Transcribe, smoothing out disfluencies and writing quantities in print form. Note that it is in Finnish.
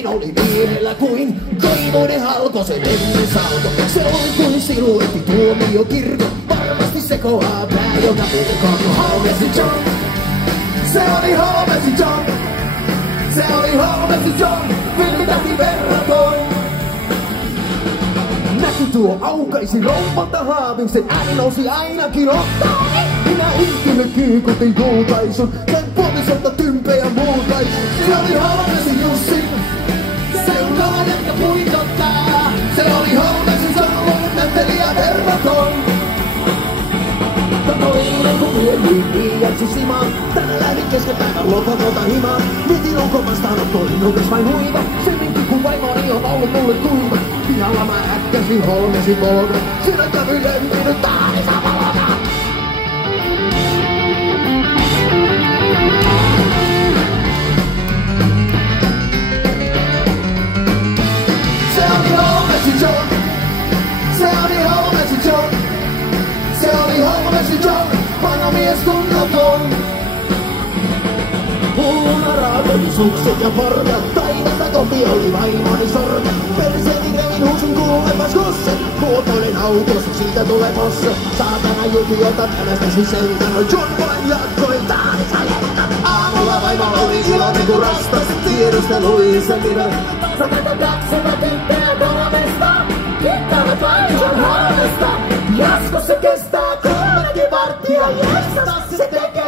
Sekin oli miehellä kuin kaivoinen halkosen ennen salko. Se oli kuin siluetti tuomiokirkko. Varmasti sekoaa pää joka purkaan. Homesi John. Se oli Homesi John. Se oli Homesi John. Filmitähti verratoin. Näki tuo aukaisi rompalta haavin. Sen ääni nousi ainakin ottaa. Minä ihkille kyykutin julkaisun. Sain puolisolta tympejä muukaisun. Se oli Homesi Jussi. Seuraava jätkä puikottaa. Se oli Homesi John. Näyttelijä verraton. Toinen kun pieni liiaksi simaan. Tänä lähdin kesken päivän lokotonta himaa. Mietin onko vastaanotto innokas vai huiva. Se vinkki kun vaimoni on ollut mulle kuiva. Pihalla mä äkkäsin Homesi polta. Siinä kävi lempinyt taanisa valota. Se oli Homesi John. Se oli Homesi John. Se oli Homesi John, vanha mies tunnoton. Hulluna raapeli sukset ja porkat, taivasta kohti oli vaimoni sorka. Perseeni rein huusun kuulemas kosse, muotoilin autossa, siitä tulee posse. Saatana juti, otat hänestäsi selkän, no John vain jatkoi taansa leltä. Aamulla vaimolla oli iloinen kuin rastas, tiedustelui sen nimen. Sä tätä kaksota tyttöä kolmesta, kittävät vaimon harvesta. Jasko se kestää 3 varttia, jasta se tekee.